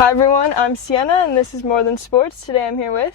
Hi everyone, I'm Sienna and this is More Than Sports. Today I'm here with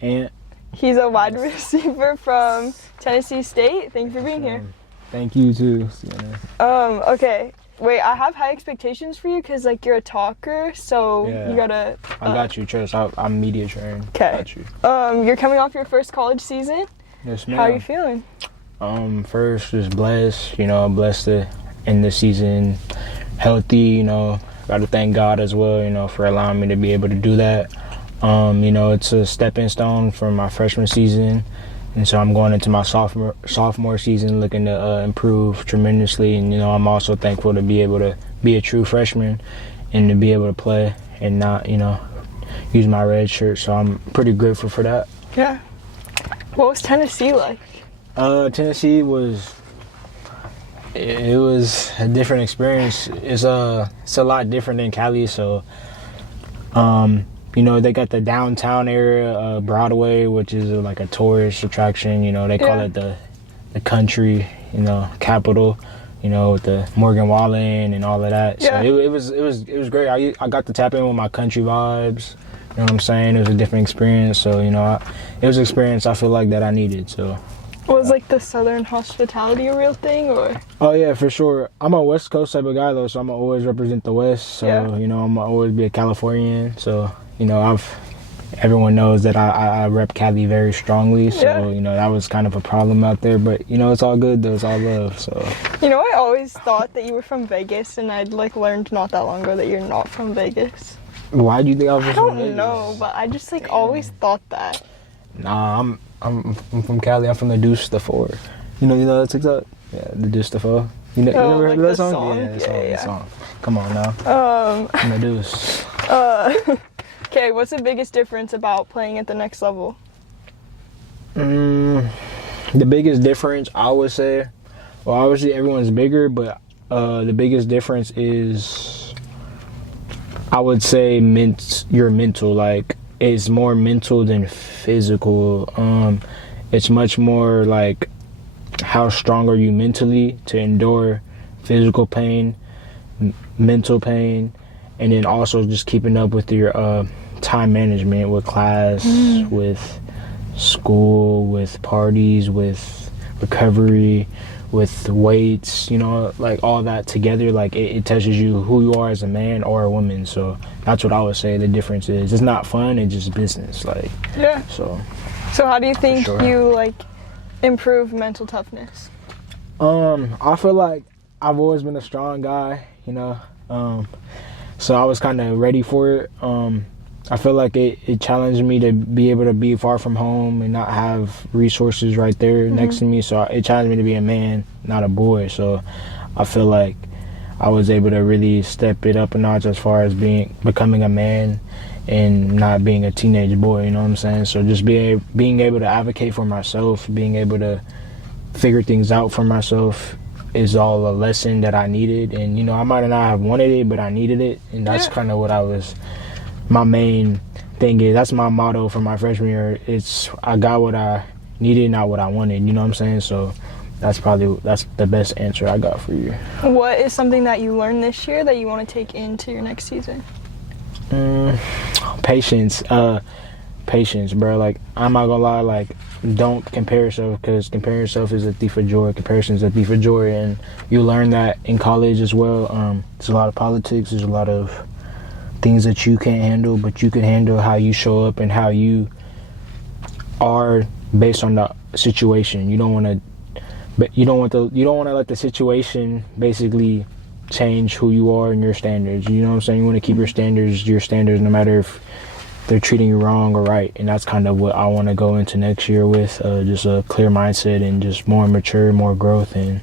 And he's a wide receiver from Tennessee State. Thank you for being here. thank you too, Sienna. Okay. Wait, I have high expectations for you because like you're a talker, so Yeah. you gotta. I got you, trust. I'm media trained. Okay. Got you. You're coming off your first college season. Yes, ma'am. How are you feeling? First, just blessed. Blessed to end the season healthy. Got to thank God as well. For allowing me to be able to do that. It's a stepping stone for my freshman season, and so I'm going into my sophomore season looking to improve tremendously. And I'm also thankful to be able to be a true freshman and to be able to play and not use my red shirt. So I'm pretty grateful for that. Yeah. What was Tennessee like? Tennessee was a different experience. It's a lot different than Cali. So they got the downtown area, Broadway, which is like a tourist attraction. They call it the country, capital. With the Morgan Wallen and all of that. Yeah. So it was great. I got to tap in with my country vibes. You know what I'm saying? It was a different experience. So it was an experience I feel like that I needed. So. Was like the Southern hospitality a real thing, or? Oh yeah, for sure. I'm a West Coast type of guy though, so I'm gonna always represent the West. So Yeah. I'm gonna always be a Californian. So everyone knows that I rep Cali very strongly. So Yeah. that was kind of a problem out there, but it's all good though. It's all love. So. I always thought that you were from Vegas, and I'd like learned not that long ago that you're not from Vegas. Why do you think I was I from Vegas? don't know, but I just always thought that. Nah, I'm from Cali. I'm from the Deuce to Four. You know that TikTok? Yeah, the Deuce to Four. You never heard of that song? Yeah, that song. Come on now. From the Deuce. Okay, what's the biggest difference about playing at the next level? The biggest difference, I would say, well, obviously everyone's bigger, but the biggest difference is, I would say, your mental. Like, it's more mental than physical. It's much more like how strong are you mentally to endure physical pain, mental pain, and then also just keeping up with your time management with class, with school, with parties, with recovery, with weights, like all that together. Like it teaches you who you are as a man or a woman. So that's what I would say the difference is. It's not fun, it's just business. Yeah. So how do you think sure. you improve mental toughness? I feel like I've always been a strong guy, so I was kind of ready for it. I feel like it challenged me to be able to be far from home and not have resources right there next to me. So it challenged me to be a man, not a boy. So I feel like I was able to really step it up a notch as far as becoming a man and not being a teenage boy, you know what I'm saying? So just being able to advocate for myself, being able to figure things out for myself is all a lesson that I needed. And, I might not have wanted it, but I needed it. And that's kind of what my main thing is. That's my motto for my freshman year. It's I got what I needed, not what I wanted, you know what I'm saying? So that's the best answer I got for you. What is something that you learned this year that you want to take into your next season? Patience, bro. Like, I'm not gonna lie, don't compare yourself, because comparing yourself is a thief of joy. Comparison is a thief of joy, and you learn that in college as well. There's a lot of politics, there's a lot of things that you can't handle, but you can handle how you show up and how you are based on the situation. You don't want to let the situation basically change who you are and your standards. You know what I'm saying? You want to keep your standards no matter if they're treating you wrong or right. And that's kind of what I want to go into next year with, just a clear mindset and just more mature, more growth, and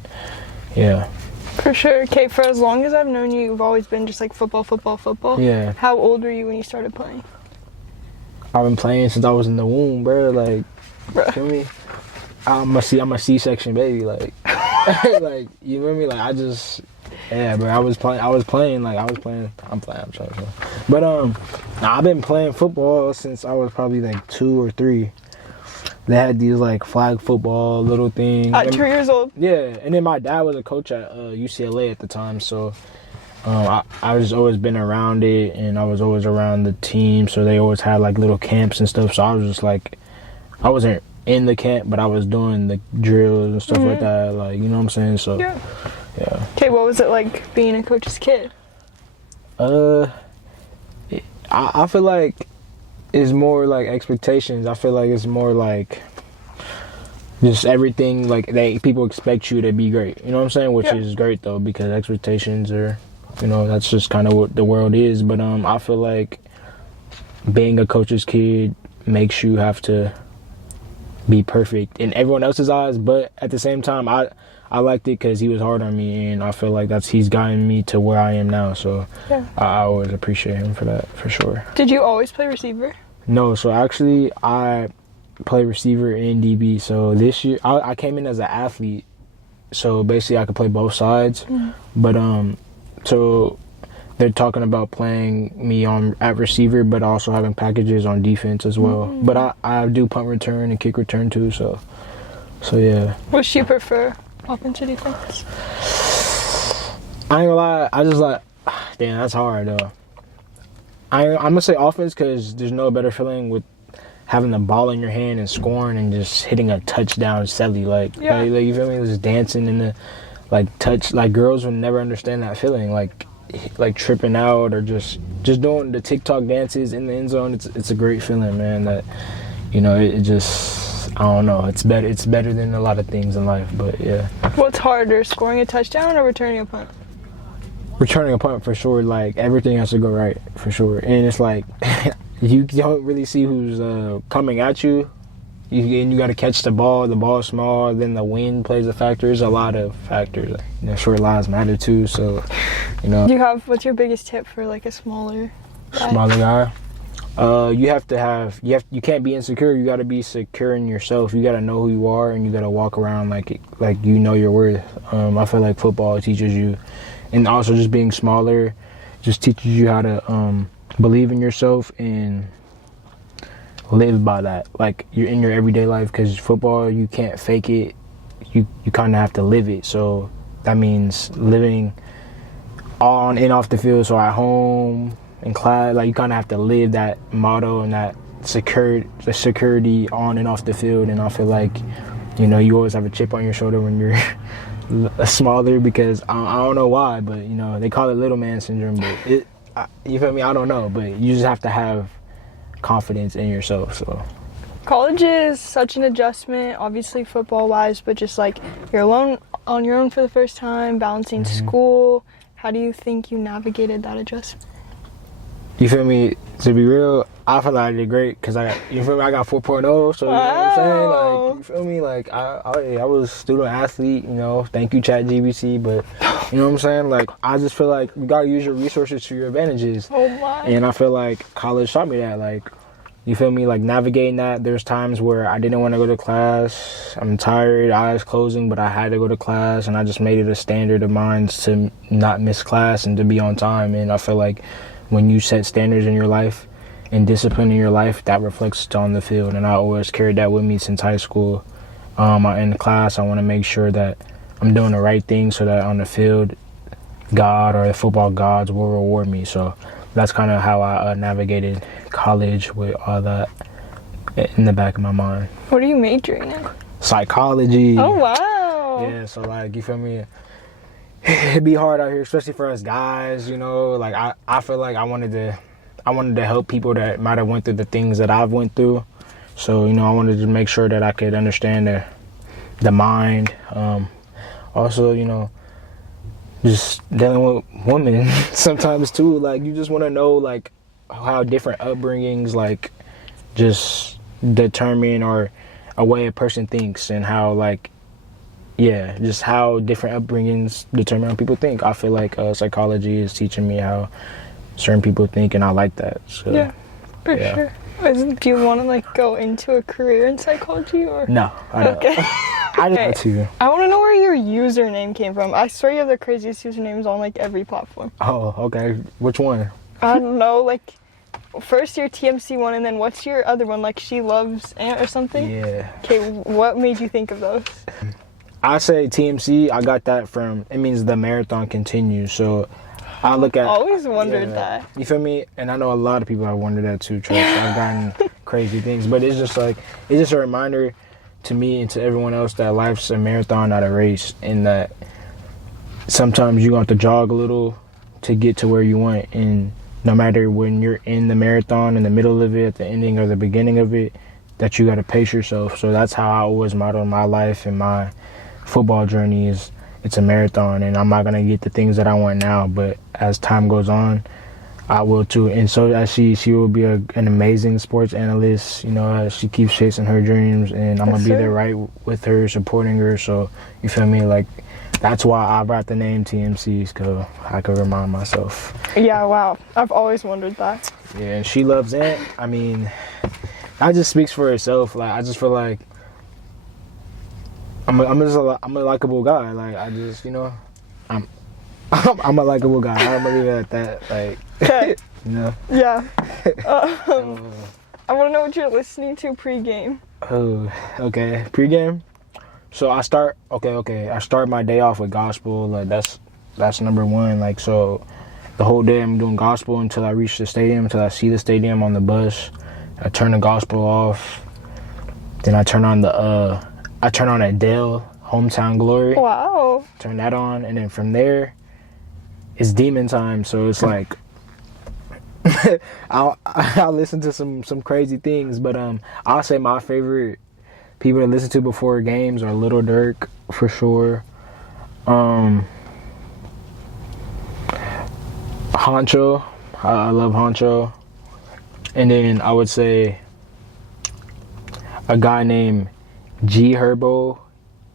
yeah. For sure. Okay, for as long as I've known you, you've always been just football. Yeah. How old were you when you started playing? I've been playing since I was in the womb, bro. Bruh. Feel me? I'm a C-section baby, you feel me? Bro. I'm trying to show. But I've been playing football since I was probably 2 or 3. They had these flag football little things. At 2 years old? Yeah, and then my dad was a coach at UCLA at the time, so I was always been around it, and I was always around the team, so they always had like little camps and stuff. So I was just like, I wasn't in the camp, but I was doing the drills and stuff like that. Like, you know what I'm saying? So yeah. Okay, what was it like being a coach's kid? I feel like it's more like expectations. I feel like it's more like just everything, like people expect you to be great. You know what I'm saying? Which is great though, because expectations are, you know, that's just kind of what the world is. But I feel like being a coach's kid makes you have to be perfect in everyone else's eyes. But at the same time, I liked it because he was hard on me, and I feel like he's gotten me to where I am now. So I always appreciate him for that, for sure. Did you always play receiver? No, so actually I play receiver and DB. So this year I came in as an athlete, so basically I could play both sides. But so they're talking about playing me at receiver, but also having packages on defense as well. But I do punt return and kick return too. So yeah. Which do you prefer, offense or defense? I ain't gonna lie, I just like, damn, that's hard though. I'm gonna say offense because there's no better feeling with having the ball in your hand and scoring and just hitting a touchdown celly. Like you feel me? Just dancing in the touch. Like girls would never understand that feeling. Like tripping out or just doing the TikTok dances in the end zone. It's a great feeling, man. That, you know, it just, I don't know. It's better than a lot of things in life. But yeah. What's harder, scoring a touchdown or returning a punt? Returning a punt for sure. Like everything has to go right for sure. And it's like you don't really see who's coming at you. You got to catch the ball. The ball's small. Then the wind plays a factor. There's a lot of factors. You know, short lines matter too. So, you know. What's your biggest tip for like a smaller guy? Smaller guy? You can't be insecure. You got to be secure in yourself. You got to know who you are, and you got to walk around like you know your worth. I feel like football teaches you, and also just being smaller, just teaches you how to believe in yourself and live by that, like you're in your everyday life, because football, you can't fake it, you kind of have to live it. So that means living on and off the field. So at home, in class, like you kind of have to live that motto and that security on and off the field. And I feel like, you know, you always have a chip on your shoulder when you're smaller, because I don't know why, but you know, they call it little man syndrome, but you feel me? I don't know, but you just have to have confidence in yourself. So college is such an adjustment, obviously football wise, but just like you're alone on your own for the first time, balancing school. How do you think you navigated that adjustment? You feel me? To be real, I feel like I did great because I got 4.0. So you know what I'm saying? Like, you feel me? Like I was student athlete. You know, thank you ChatGPT, but you know what I'm saying? Like I just feel like you gotta use your resources to your advantages. Oh my! And I feel like college taught me that. Like, you feel me? Like navigating that. There's times where I didn't want to go to class. I'm tired, eyes closing, but I had to go to class, and I just made it a standard of mine to not miss class and to be on time. And I feel like when you set standards in your life and discipline in your life, that reflects on the field. And I always carried that with me since high school. In the class, I want to make sure that I'm doing the right thing so that on the field, God or the football gods will reward me. So that's kind of how I navigated college, with all that in the back of my mind. What are you majoring in? Psychology. Oh, wow. Yeah, so like, you feel me? It'd be hard out here, especially for us guys, you know. Like I feel like I wanted to help people that might have went through the things that I've went through. So, you know, I wanted to make sure that I could understand the mind. Also, you know, just dealing with women sometimes too. Like, you just want to know like how different upbringings like just determine or a way a person thinks, and how like, yeah, just how different upbringings determine how people think. I feel like psychology is teaching me how certain people think, and I like that. So, yeah, for sure. Do you want to like go into a career in psychology or? No, I don't. Okay. I just want to. I want to know where your username came from. I swear you have the craziest usernames on like every platform. Oh, okay. Which one? I don't know. Like, first your TMC one, and then what's your other one? Like, She Loves Ant or something? Yeah. Okay, what made you think of those? I say TMC, I got that from, it means the marathon continues. So I look at. Always wondered that. You feel me? And I know a lot of people have wondered that too. Trust. I've gotten crazy things, but it's just a reminder to me and to everyone else that life's a marathon, not a race, and that sometimes you have to jog a little to get to where you want. And no matter when you're in the marathon, in the middle of it, at the ending or the beginning of it, that you got to pace yourself. So that's how I always model my life and my football journey is. It's a marathon, and I'm not going to get the things that I want now, but as time goes on, I will too. And so as she will be an amazing sports analyst, as she keeps chasing her dreams, and I'm going to be there right with her, supporting her. So, you feel me? Like, that's why I brought the name TMCs, because I could remind myself. Yeah, wow. I've always wondered that. Yeah, and she loves it. I mean, that just speaks for itself. Like, I just feel like I'm a likable guy. Like, I just, I'm a likable guy. I'm gonna leave it at that. Like, okay. Yeah. I want to know what you're listening to pregame. Oh, okay. Pregame. So I start. Okay. I start my day off with gospel. Like, that's number one. Like, so the whole day I'm doing gospel until I reach the stadium. Until I see the stadium on the bus. I turn the gospel off. Then I turn on Adele, Hometown Glory. Wow. Turn that on, and then from there, it's demon time. So it's like, I'll listen to some crazy things, but I'll say my favorite people to listen to before games are Lil Durk for sure. Honcho, I love Honcho, and then I would say a guy named G Herbo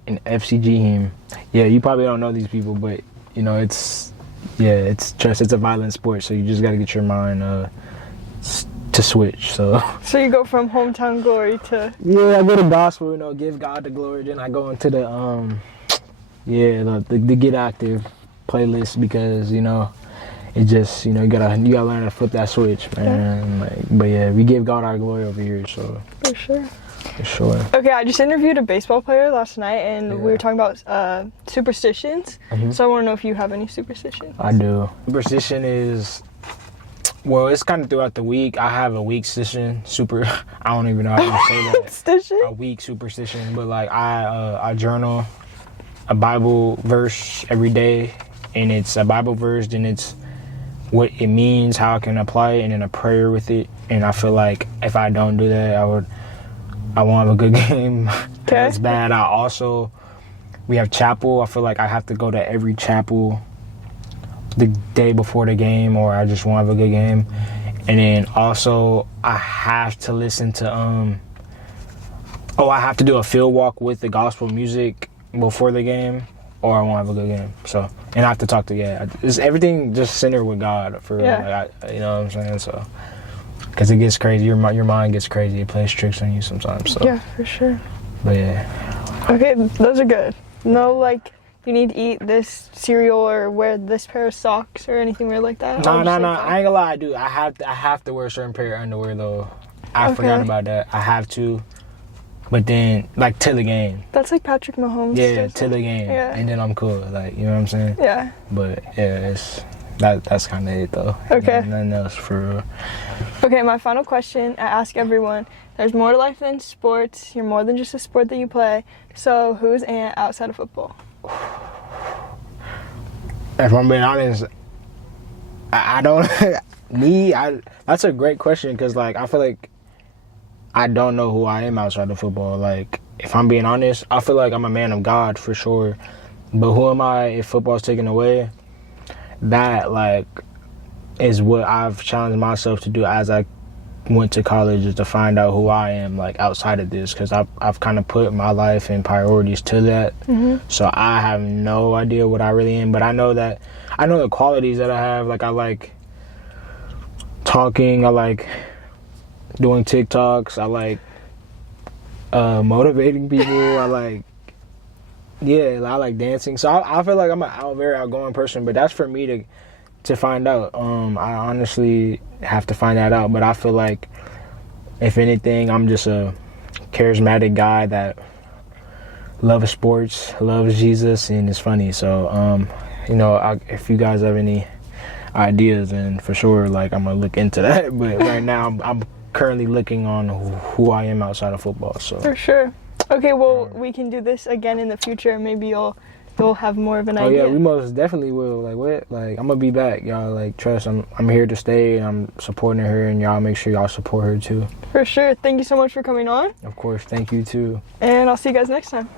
and FCG him. Yeah, you probably don't know these people, but it's a violent sport, so you just gotta get your mind to switch. So you go from Hometown Glory to I go to gospel, give God the glory. Then I go into the the Get Active playlist, because it just you gotta learn to flip that switch, man. Yeah. But yeah, we give God our glory over here, so for sure. For sure. Okay, I just interviewed a baseball player last night, and we were talking about superstitions. Mm-hmm. So I want to know if you have any superstitions. I do. Superstition is, it's kind of throughout the week. I have a week stition. I don't even know how to say that. Stition? A week superstition, but like I journal a Bible verse every day, and it's a Bible verse, then it's what it means, how I can apply it, and then a prayer with it. And I feel like if I don't do that, I won't have a good game. That's bad. We have chapel. I feel like I have to go to every chapel the day before the game, or I just won't have a good game. And then also I have to listen to I have to do a field walk with the gospel music before the game, or I won't have a good game. So, and I have to talk to it's everything just centered with God for you know what I'm saying. So. Because it gets crazy. Your mind gets crazy. It plays tricks on you sometimes. So. Yeah, for sure. But yeah. Okay, those are good. No, like, you need to eat this cereal or wear this pair of socks or anything weird like that? No. I ain't gonna lie, I do. I have to wear a certain pair of underwear, though. I forgot about that. I have to. But then, like, to the game. That's like Patrick Mahomes. Yeah, to the game. Yeah. And then I'm cool. Like, you know what I'm saying? Yeah. But, yeah, that's kind of it, though. Okay. Nothing else for real. Okay, my final question, I ask everyone, there's more to life than sports. You're more than just a sport that you play. So who's Ant outside of football? If I'm being honest, I don't... that's a great question, because, like, I feel like I don't know who I am outside of football. Like, if I'm being honest, I feel like I'm a man of God, for sure. But who am I if football's taken away? That, like, is what I've challenged myself to do as I went to college, is to find out who I am, like, outside of this, because I've kind of put my life and priorities to that. Mm-hmm. So I have no idea what I really am, but I know the qualities that I have. Like, I like talking, I like doing TikToks, I like motivating people, I like dancing. So I feel like I'm a very outgoing person, but that's for me to find out. I honestly have to find that out, but I feel like, if anything, I'm just a charismatic guy that loves sports, loves Jesus, and is funny. So, if you guys have any ideas, and for sure, like, I'm gonna look into that. But right now, I'm currently looking on who I am outside of football. So For sure. Okay, well, we can do this again in the future. Maybe you'll have more of an idea. Oh yeah, we most definitely will. Like what? Like I'm gonna be back, y'all. Like trust, I'm here to stay. I'm supporting her, and y'all make sure y'all support her too. For sure. Thank you so much for coming on. Of course, thank you too. And I'll see you guys next time.